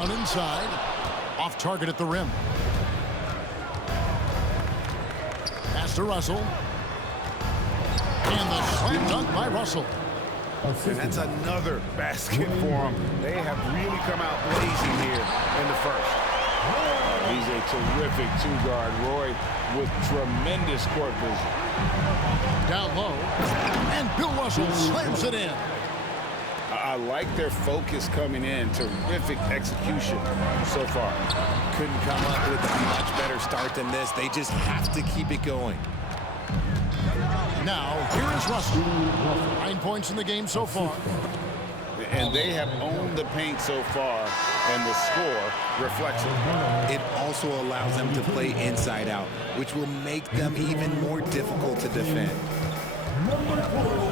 Down inside. Off target at the rim. Pass to Russell. And the slam dunk by Russell. And that's another basket for them. They have really come out blazing here in the first. He's a terrific two-guard. Roy with tremendous court vision. Down low. And Bill Russell slams it in. I like their focus coming in. Terrific execution so far. Couldn't come up with a much better start than this. They just have to keep it going. Now, here is Russell. 9 points in the game so far. And they have owned the paint so far, and the score reflects it. It also allows them to play inside out, which will make them even more difficult to defend.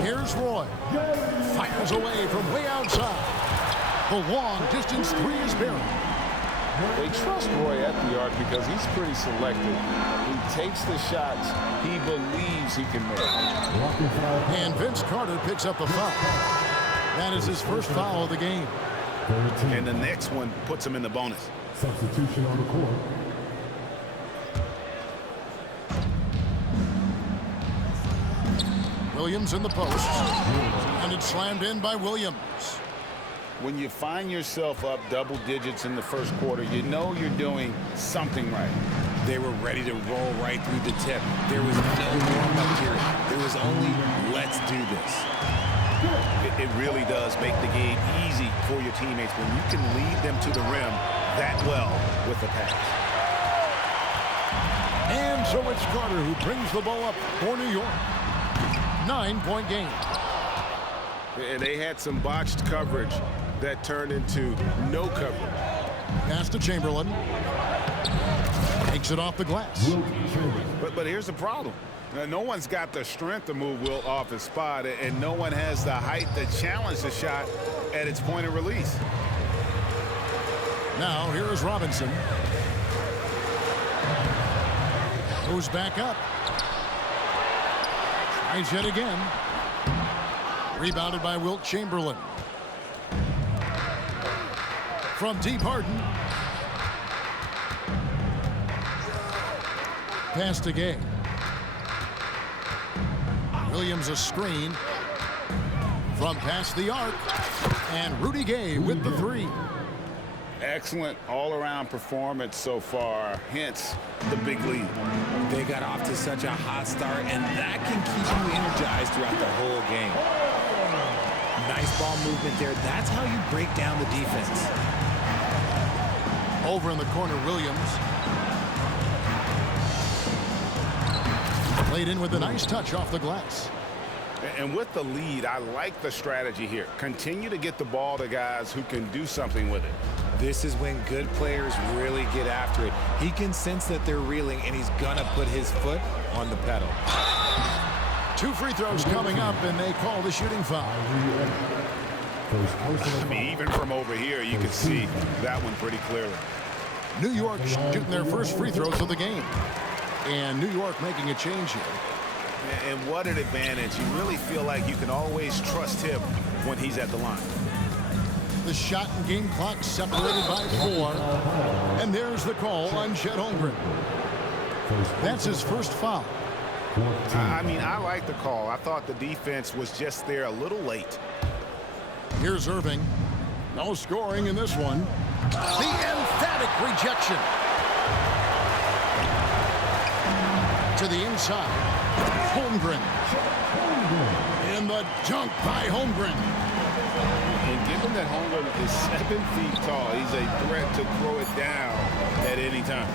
Here's Roy. Fires away from way outside. The long-distance three is buried. They trust Roy at the arc because he's pretty selective. He takes the shots he believes he can make. And Vince Carter picks up the foul. That is his first foul of the game. And the next one puts him in the bonus. Substitution on the court. Williams in the post. And it's slammed in by Williams. When you find yourself up double digits in the first quarter, you know you're doing something right. They were ready to roll right through the tip. There was no warm-up period. There was only, let's do this. It really does make the game easy for your teammates when you can lead them to the rim that well with the pass. And so it's Carter who brings the ball up for New York. 9-point game. And they had some botched coverage that turned into no coverage. Pass to Chamberlain. Takes it off the glass. But here's the problem. No one's got the strength to move Wilt off his spot, and no one has the height to challenge the shot at its point of release. Now here is Robinson. Goes back up. Tries yet again. Rebounded by Wilt Chamberlain. From deep, Harden. Pass to Gay. Williams a screen. From past the arc. And Rudy Gay with the three. Excellent all-around performance so far, hence the big lead. They got off to such a hot start, and that can keep you energized throughout the whole game. Nice ball movement there. That's how you break down the defense. Over in the corner, Williams. Played in with a nice touch off the glass. And with the lead, I like the strategy here. Continue to get the ball to guys who can do something with it. This is when good players really get after it. He can sense that they're reeling, and he's gonna put his foot on the pedal. 2 free throws coming up, and they call the shooting foul. I mean, even from over here, you can see that one pretty clearly. New York shooting their first free throws of the game. And New York making a change here. And what an advantage. You really feel like you can always trust him when he's at the line. The shot and game clock separated by 4. And there's the call on Chet Holmgren. That's his first foul. I mean, I like the call. I thought the defense was just there a little late. Here's Irving. No scoring in this one. The emphatic rejection. To the inside. Holmgren. And the dunk by Holmgren. And given that Holmgren is 7 feet tall, he's a threat to throw it down at any time.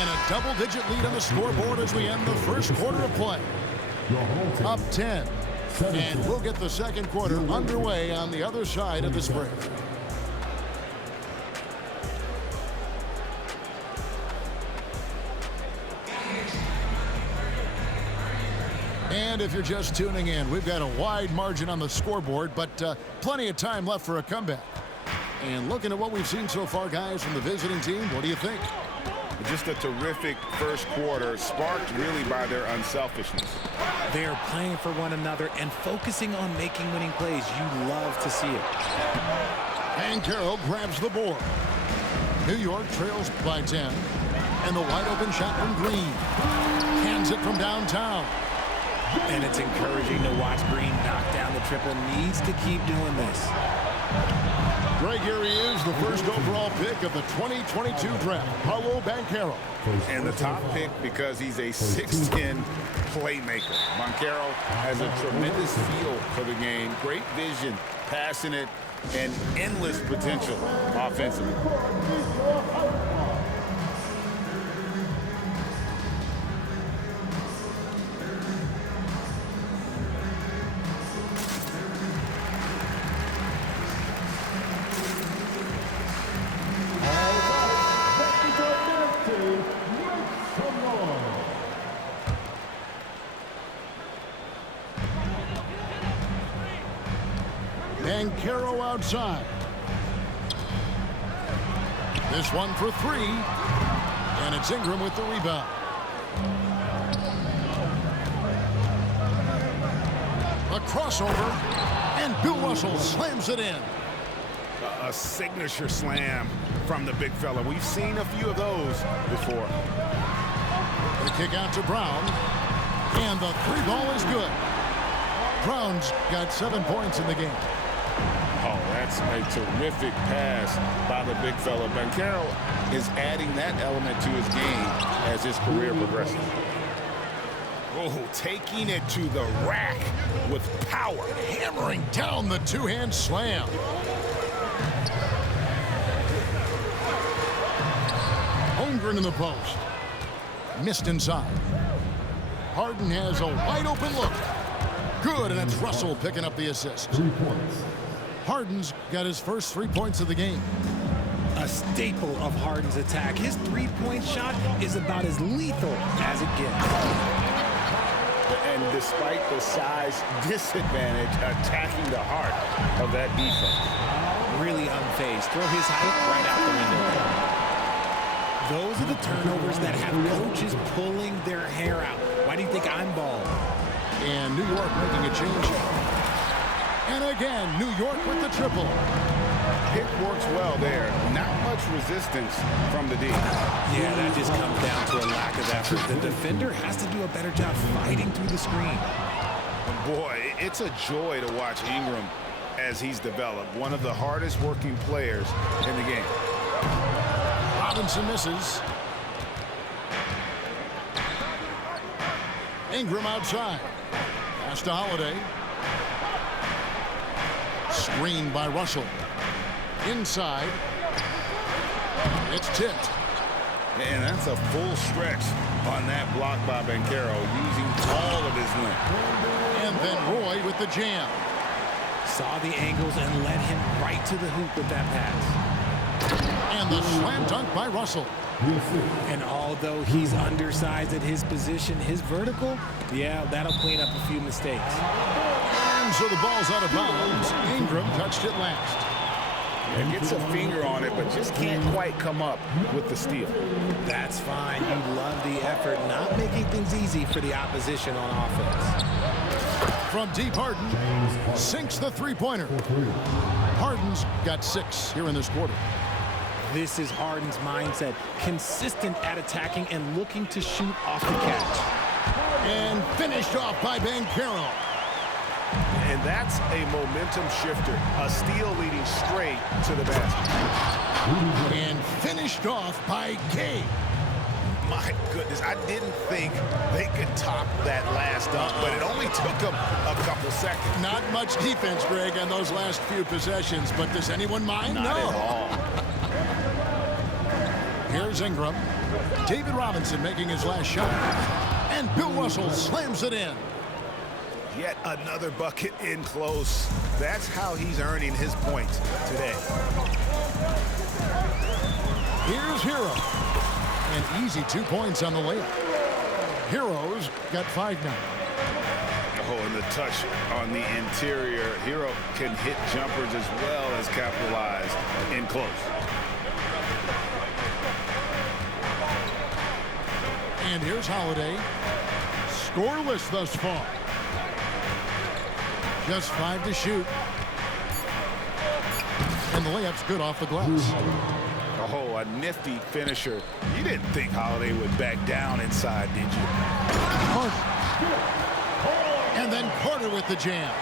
And a double-digit lead on the scoreboard as we end the first quarter of play. Up 10. And we'll get the second quarter underway on the other side of this break. And if you're just tuning in, we've got a wide margin on the scoreboard, but plenty of time left for a comeback. And looking at what we've seen so far, guys, from the visiting team, what do you think? Just a terrific first quarter, sparked really by their unselfishness. They're playing for one another and focusing on making winning plays. You love to see it. Banchero grabs the board. New York trails by 10. And the wide open shot from Green. Hands it from downtown. And it's encouraging to watch Green knock down the triple. Needs to keep doing this. Greg, here he is, the first overall pick of the 2022 draft, Paolo Banchero. And the top pick because he's a 6'10 playmaker. Banchero has a tremendous feel for the game, great vision, passionate, and endless potential offensively. Banchero outside. This one for three. And it's Ingram with the rebound. A crossover. And Bill Russell slams it in. A signature slam from the big fella. We've seen a few of those before. The kick out to Brown. And the three ball is good. Brown's got 7 points in the game. Oh, that's a terrific pass by the big fella. Banchero is adding that element to his game as his career progresses. Oh, taking it to the rack with power. Hammering down the two-hand slam. Holmgren in the post. Missed inside. Harden has a wide open look. Good, and it's Russell picking up the assist. 3 points. Harden's got his first 3 points of the game. A staple of Harden's attack. His three-point shot is about as lethal as it gets. And despite the size disadvantage, attacking the heart of that defense. Really unfazed. Throw his height right out the window. Those are the turnovers that have coaches pulling their hair out. Why do you think I'm bald? And New York making a change. And again, New York with the triple. It works well there. Not much resistance from the D. Yeah, that just comes down to a lack of effort. The defender has to do a better job fighting through the screen. Boy, it's a joy to watch Ingram as he's developed. One of the hardest working players in the game. Robinson misses. Ingram outside. Pass to Holiday. Screen by Russell. Inside. It's tipped. And that's a full stretch on that block by Banchero, using all of his length. And then Roy with the jam. Saw the angles and led him right to the hoop with that pass. And the slam dunk by Russell. And although he's undersized at his position, his vertical, yeah, that'll clean up a few mistakes. And so the ball's out of bounds. Ingram touched it last. Yeah, gets a finger on it, but just can't quite come up with the steal. That's fine. You love the effort, not making things easy for the opposition on offense. From deep, Harden sinks the three-pointer. Harden's got 6 here in this quarter. This is Harden's mindset, consistent at attacking and looking to shoot off the catch. And finished off by Banchero. And that's a momentum shifter, a steal leading straight to the basket. And finished off by Gabe. My goodness, I didn't think they could top that last dunk, but it only took them a couple seconds. Not much defense, Greg, on those last few possessions, but does anyone mind? Not at all. Here's Ingram. David Robinson making his last shot. And Bill Russell slams it in. Yet another bucket in close. That's how he's earning his points today. Here's Hero. An easy 2 points on the layup. Hero's got 5 now. Oh, and the touch on the interior. Hero can hit jumpers as well as capitalize in close. And here's Holiday. Scoreless thus far. Just 5 to shoot. And the layup's good off the glass. Oh, a nifty finisher. You didn't think Holiday would back down inside, did you? Carter. And then Carter with the jam.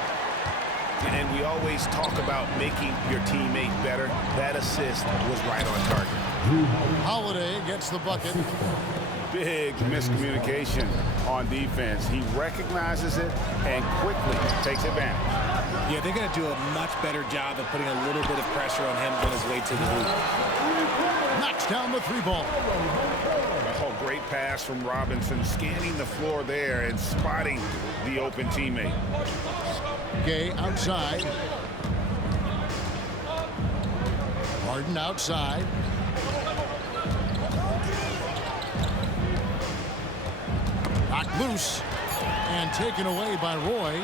And we always talk about making your teammate better. That assist was right on target. Holiday gets the bucket. Big miscommunication on defense. He recognizes it and quickly takes advantage. Yeah, they're going to do a much better job of putting a little bit of pressure on him on his way to the hoop. Knocks down the 3-ball. Oh, great pass from Robinson, scanning the floor there and spotting the open teammate. Gay outside. Harden outside. Knocked loose and taken away by Roy.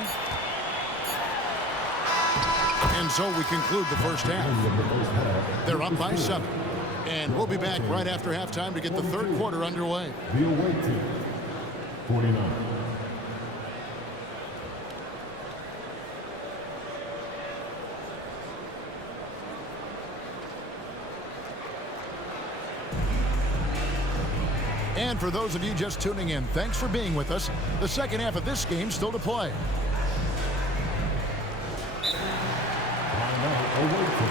And so we conclude the first half. They're up by 7. And we'll be back right after halftime to get the third quarter underway. The away team, 49. And for those of you just tuning in, thanks for being with us. The second half of this game still to play. Away team.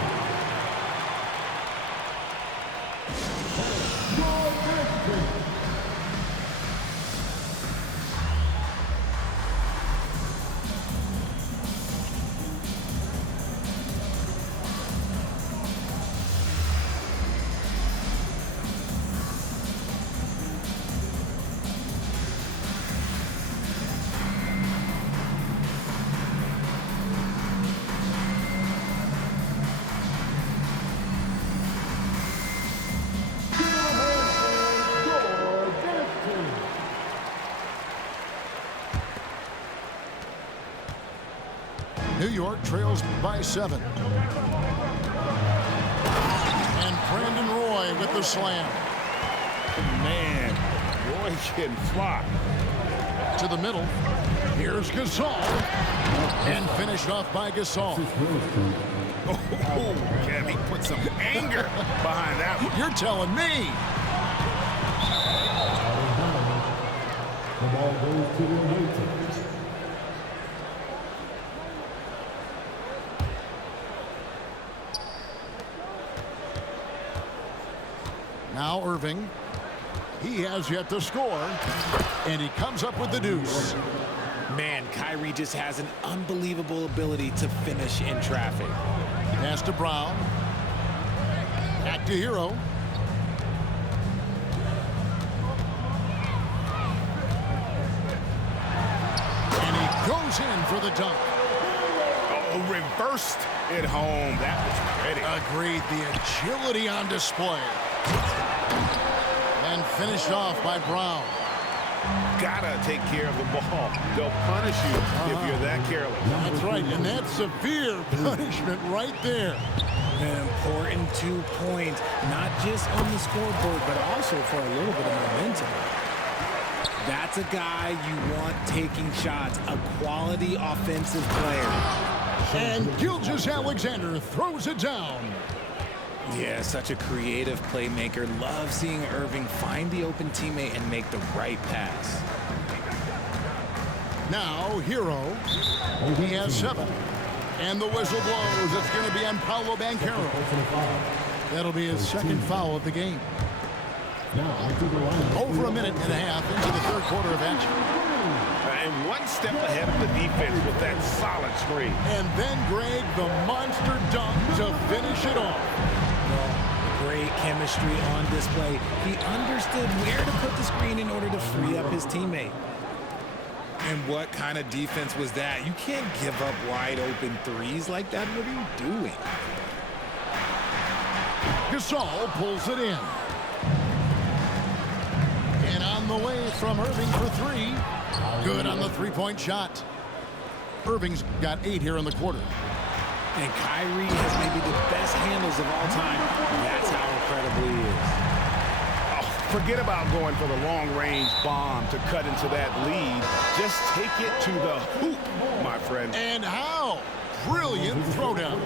New York trails by 7. And Brandon Roy with the slam. Man, Roy can fly. To the middle. Here's Gasol. And finished off by Gasol. Oh, Kev, he put some anger behind that one. You're telling me. The ball goes to the away team. Now Irving. He has yet to score. And he comes up with the deuce. Man, Kyrie just has an unbelievable ability to finish in traffic. Pass to Brown. Back to Hero. And he goes in for the dunk. Oh, reversed it home. That was pretty. Agreed. The agility on display. And finished off by Brown. Gotta take care of the ball. They'll punish you if you're that careless. That's right, and that's severe punishment right there. An important 2 points, not just on the scoreboard, but also for a little bit of momentum. That's a guy you want taking shots, a quality offensive player. And Gilgeous-Alexander throws it down. Yeah, such a creative playmaker. Love seeing Irving find the open teammate and make the right pass. Now, Hero. He has 7. And the whistle blows. It's going to be on Paolo Banchero. That'll be his second foul of the game. Over a minute and a half into the third quarter of action. And one step ahead of the defense with that solid screen. And then, Greg, the monster dunk to finish it off. Great chemistry on display. He understood where to put the screen in order to free up his teammate. And what kind of defense was that? You can't give up wide open threes like that. What are you doing? Gasol pulls it in. And on the way from Irving for 3. Good on the three-point shot. Irving's got 8 here in the quarter. And Kyrie has maybe the best handles of all time. That's how incredible he is. Oh, Forget about going for the long-range bomb to cut into that lead. Just take it to the hoop, my friend. And how? Brilliant throwdown.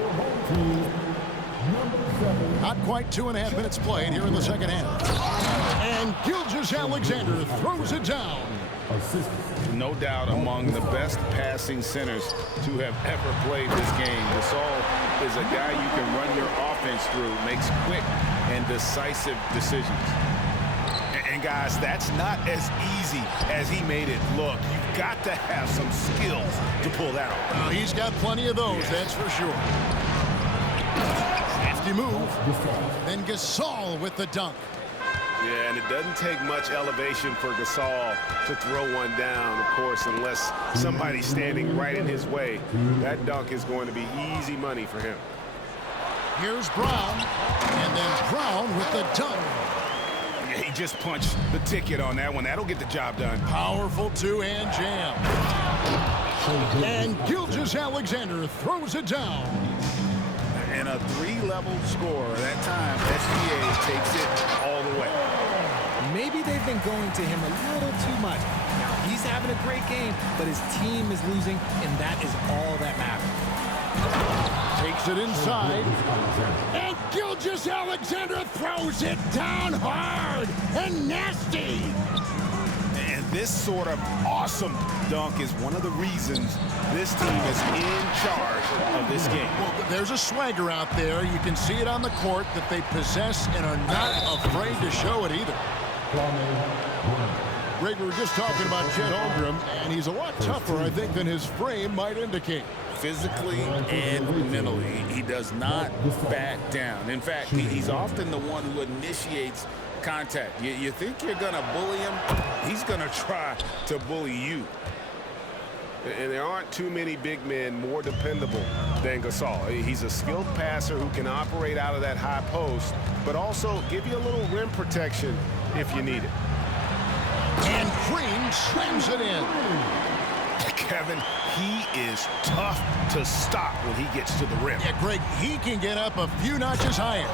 Not quite 2.5 minutes played here in the second half. And Gilgeous-Alexander throws it down. No doubt among the best passing centers to have ever played this game. Gasol is a guy you can run your offense through, makes quick and decisive decisions. And guys, that's not as easy as he made it look. You've got to have some skills to pull that off. Well, he's got plenty of those, that's for sure. Crafty move. Then Gasol with the dunk. Yeah, and it doesn't take much elevation for Gasol to throw one down, of course, unless somebody's standing right in his way. That dunk is going to be easy money for him. Here's Brown, and then Brown with the dunk. Yeah, he just punched the ticket on that one. That'll get the job done. Powerful two-hand jam. And Gilgeous-Alexander throws it down. And a three-level scorer. That time, SGA takes it all the way. Maybe they've been going to him a little too much. Now, he's having a great game, but his team is losing, and that is all that matters. Takes it inside. And Gilgeous-Alexander throws it down hard and nasty. And this sort of awesome dunk is one of the reasons this team is in charge of this game. Well, there's a swagger out there. You can see it on the court that they possess and are not afraid to show it either. Greg, we were just talking about Chet Holmgren, and he's a lot tougher, I think, than his frame might indicate. Physically and mentally, he does not back down. In fact, he's often the one who initiates contact. You think you're going to bully him? He's going to try to bully you. And there aren't too many big men more dependable than Gasol. He's a skilled passer who can operate out of that high post, but also give you a little rim protection if you need it. And Green slams it in. Kevin, he is tough to stop when he gets to the rim. Yeah, Greg, he can get up a few notches higher.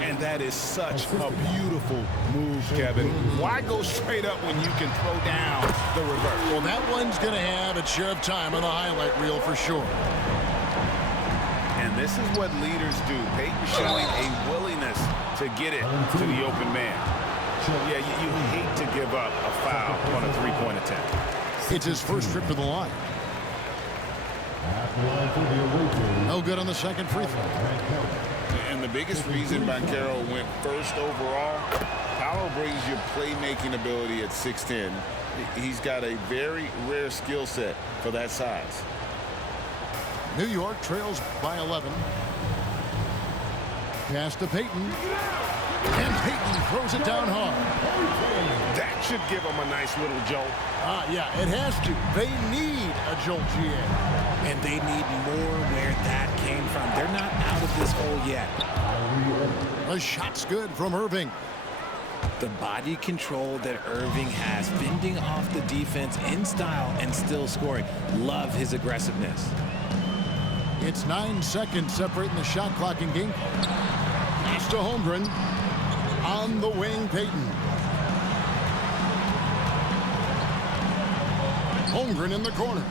And that is such a beautiful move, Kevin. Why go straight up when you can throw down the reverse? Well, that one's going to have its share of time on the highlight reel for sure. And this is what leaders do. Peyton showing a willingness to get it to the open man. Yeah, you hate to give up a foul on a three-point attempt. It's his first trip to the line. No good on the second free throw. And the biggest reason Banchero went first overall, Paolo brings your playmaking ability at 6'10". He's got a very rare skill set for that size. New York trails by 11. Pass to Peyton. And Peyton throws it down hard. That should give him a nice little jolt. Yeah, it has to. They need a jolt, GA. And they need more where that came from. They're not out of this hole yet. The shot's good from Irving. The body control that Irving has, fending off the defense in style and still scoring. Love his aggressiveness. It's 9 seconds separating the shot clock and game clock. Pass to Holmgren. On the wing, Peyton. Holmgren in the corner.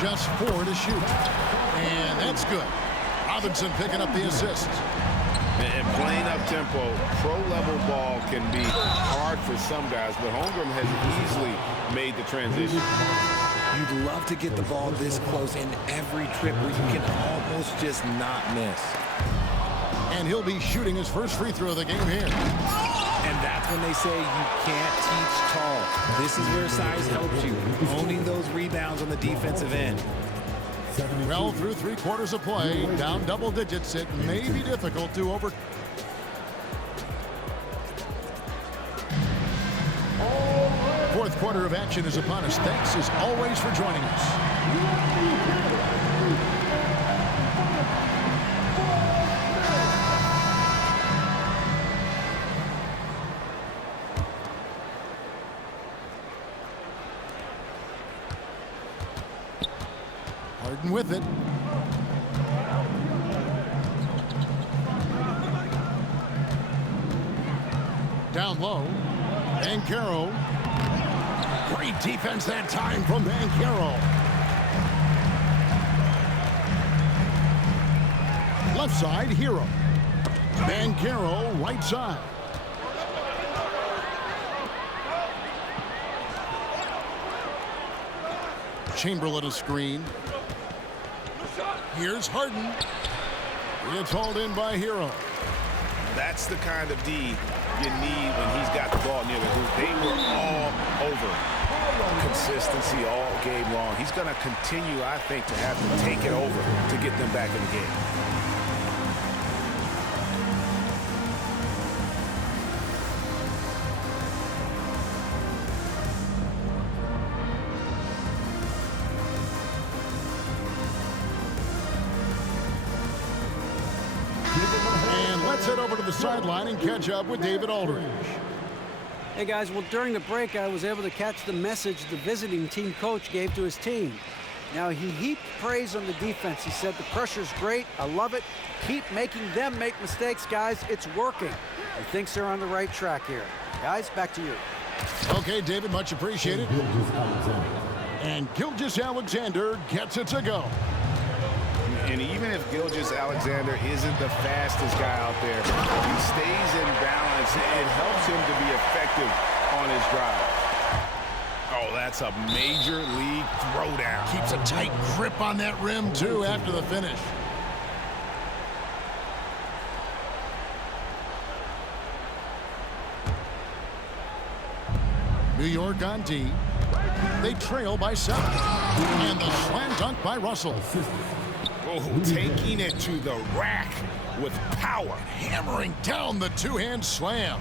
Just 4 to shoot. And that's good. Robinson picking up the assist. And playing up tempo, pro-level ball can be hard for some guys, but Holmgren has easily made the transition. You'd love to get the ball this close in every trip where you can almost just not miss. And he'll be shooting his first free throw of the game here. And that's when they say you can't teach tall. This is where size helps you, owning those rebounds on the defensive end. Well, through 3 quarters of play, down double digits, it may be difficult to over. Fourth quarter of action is upon us. Thanks as always for joining us. Harden with it. Down low. Banchero. Great defense that time from Banchero. Left side, Hero. Banchero, right side. Chamberlain a screen. Here's Harden. It's hauled in by Hero. That's the kind of D you need when he's got the ball near the hoop. They were all over. Consistency all game long. He's going to continue, I think, to have to take it over to get them back in the game. And let's head over to the sideline and catch up with David Aldridge. Hey guys, well during the break I was able to catch the message the visiting team coach gave to his team. Now he heaped praise on the defense. He said the pressure's great, I love it. Keep making them make mistakes, guys. It's working. He thinks they're on the right track here. Guys, back to you. Okay, David, much appreciated. And Gilgeous-Alexander gets it to go. And even if Gilgeous-Alexander isn't the fastest guy out there, he stays in balance. It helps him to be effective on his drive. Oh, that's a major league throwdown. Keeps a tight grip on that rim, too, after the finish. New York on D. They trail by 7. And the slam dunk by Russell. Oh, taking it to the rack with power. Hammering down the two-hand slam.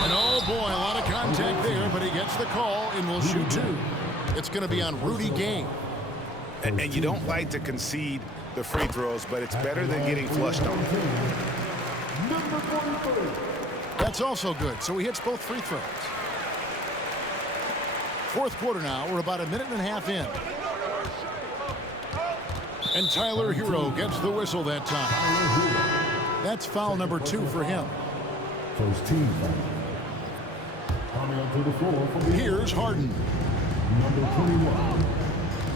And oh boy, a lot of contact there, but he gets the call and will shoot 2. It's going to be on Rudy Gay. And you don't like to concede the free throws, but it's better than getting flushed on. That's also good, so he hits both free throws. Fourth quarter now, we're about a minute and a half in. And Tyler Hero gets the whistle that time. That's foul number 2 for him. First team foul. Coming onto the floor for the Here's Harden. number 21,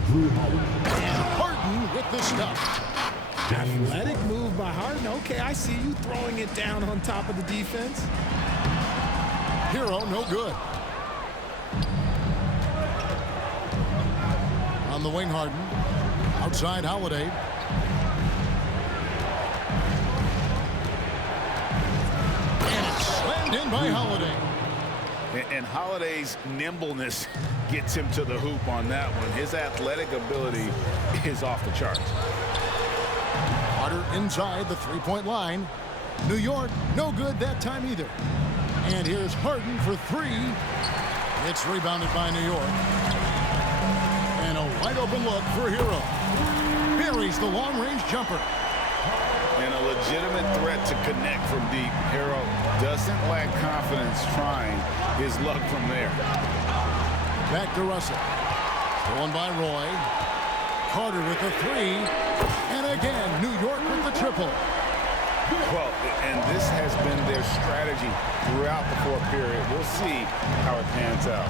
Drew Holiday. And Harden with the stuff. Athletic move by Harden. Okay, I see you throwing it down on top of the defense. Hero, no good. On the wing, Harden. Outside, Holiday. And it's slammed in by Holiday. And Holiday's nimbleness gets him to the hoop on that one. His athletic ability is off the charts. Carter inside the three-point line. New York, no good that time either. And here's Harden for 3. It's rebounded by New York. And a wide open look for Hero. Buries the long-range jumper. And a legitimate threat to connect from deep. Hero doesn't lack confidence trying his luck from there. Back to Russell. Stolen by Roy. Carter with the 3. And again, New York with the triple. Well, and this has been their strategy throughout the fourth period. We'll see how it pans out.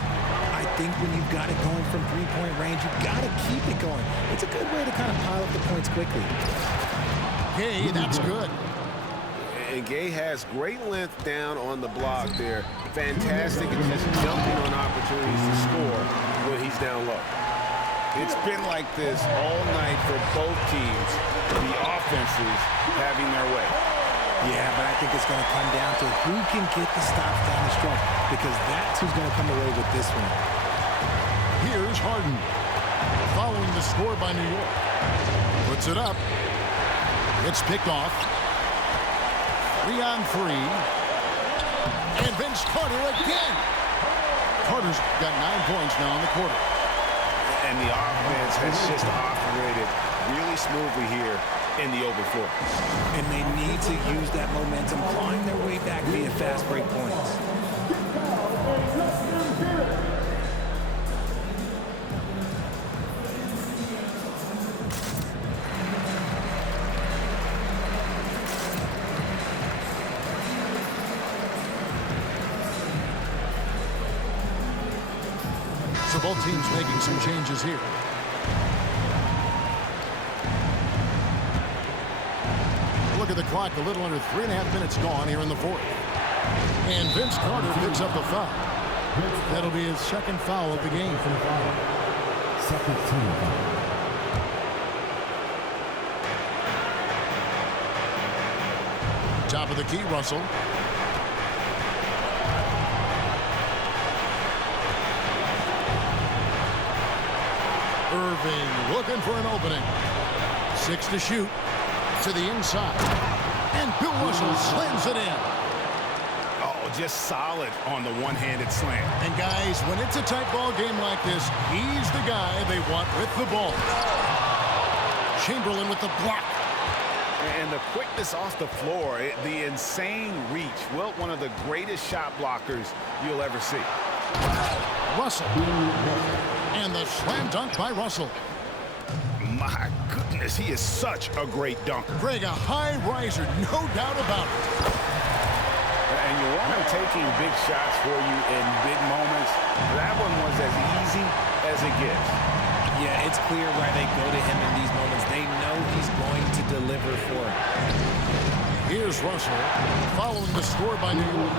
I think when you've got it going from three-point range, you've got to keep it going. It's a good way to kind of pile up the points quickly. Gay, that's good. And Gay has great length down on the block there. Fantastic at just jumping on opportunities to score when he's down low. It's been like this all night for both teams. The offenses having their way. Yeah, but I think it's going to come down to who can get the stops down the stretch, because that's who's going to come away with this one. Here's Harden. Following the score by New York. Puts it up. It's picked off. 3 on 3. And Vince Carter again. Carter's got 9 points now in the quarter. And the offense has just operated really smoothly here in the open floor. And they need to use that momentum, climb their way back via fast break points. Both teams making some changes here. Look at the clock, a little under 3.5 minutes gone here in the fourth. And Vince Carter picks up a foul. That'll be his second foul of the game. Second team foul. Top of the key, Russell. Irving looking for an opening. 6 to shoot. To the inside. And Bill Russell slams it in. Oh, just solid on the one-handed slam. And guys, when it's a tight ball game like this, he's the guy they want with the ball. Chamberlain with the block. And the quickness off the floor, the insane reach. Wilt, one of the greatest shot blockers you'll ever see. Russell. And the slam dunk by Russell. My goodness, he is such a great dunker. Greg, a high riser, no doubt about it. And you want him taking big shots for you in big moments. That one was as easy as it gets. Yeah, it's clear why they go to him in these moments. They know he's going to deliver for him. Here's Russell following the score by New York.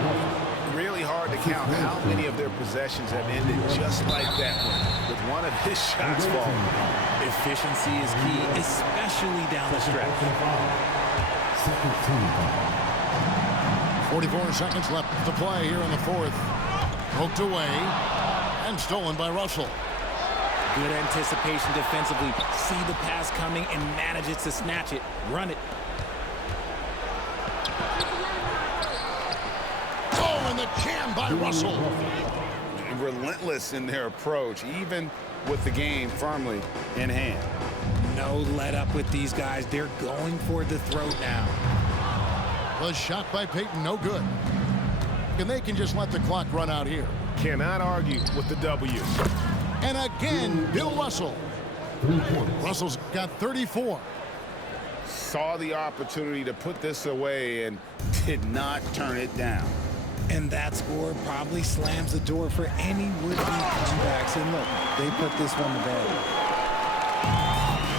Really hard to count how many of their possessions have ended just like that one, with one of his shots falling. Efficiency is key, especially down the stretch. Second team foul. 44 seconds left to play here in the fourth. Poked away and stolen by Russell. Good anticipation defensively. See the pass coming and manage it to snatch it. Run it. Oh, and the jam by Russell. Relentless in their approach, even with the game firmly in hand. No let up with these guys. They're going for the throat now. The shot by Payton, no good. And they can just let the clock run out here. Cannot argue with the W. And again, Bill Russell. Russell's got 34. Saw the opportunity to put this away and did not turn it down. And that score probably slams the door for any would-be comebacks. And look, they put this one to bed.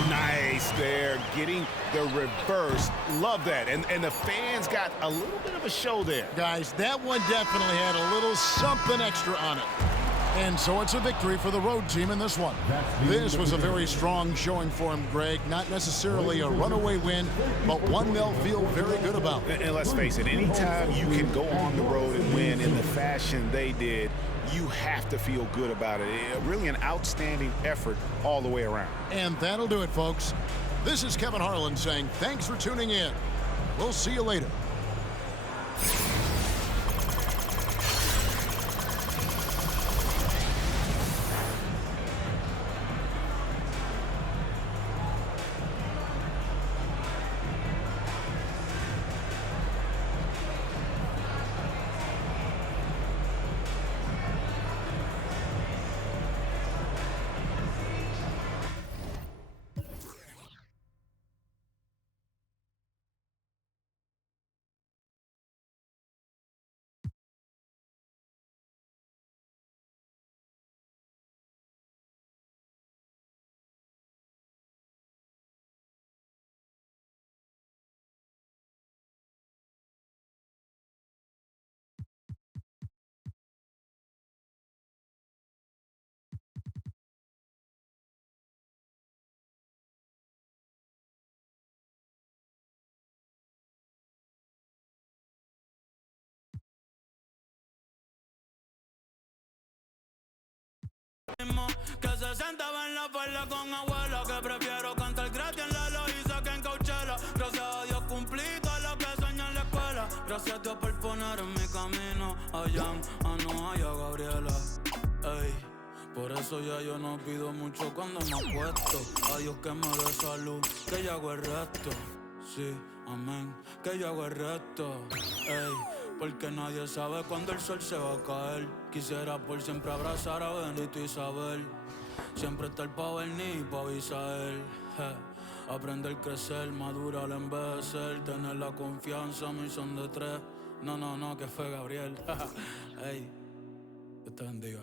Nice there, getting the reverse. Love that. And the fans got a little bit of a show there. Guys, that one definitely had a little something extra on it. And so it's a victory for the road team in this one. This was a very strong showing for him, Greg. Not necessarily a runaway win, but one they'll feel very good about. And let's face it, anytime you can go on the road and win in the fashion they did, you have to feel good about it. Really an outstanding effort all the way around. And that'll do it, folks. This is Kevin Harlan saying thanks for tuning in. We'll see you later. Que se sentaba en la falda con abuela. Que prefiero cantar gratis en la Loíza que en Coachella. Gracias a Dios cumplí todo lo que soñé en la escuela. Gracias a Dios por poner en mi camino a Jan, a Noah y a Gabriela. Ey, por eso ya yo no pido mucho cuando me acuesto. A Dios que me dé salud, que yo hago el resto. Sí, amén, que yo hago el resto. Ey, porque nadie sabe cuándo el sol se va a caer. Quisiera por siempre abrazar a Benito y Isabel. Siempre estar pa' Berni y pa' Abisael. Aprender, crecer, madurar, envejecer. Tener la confianza, mi son de tres. No, que fue Gabriel. Ey, Dios te bendiga.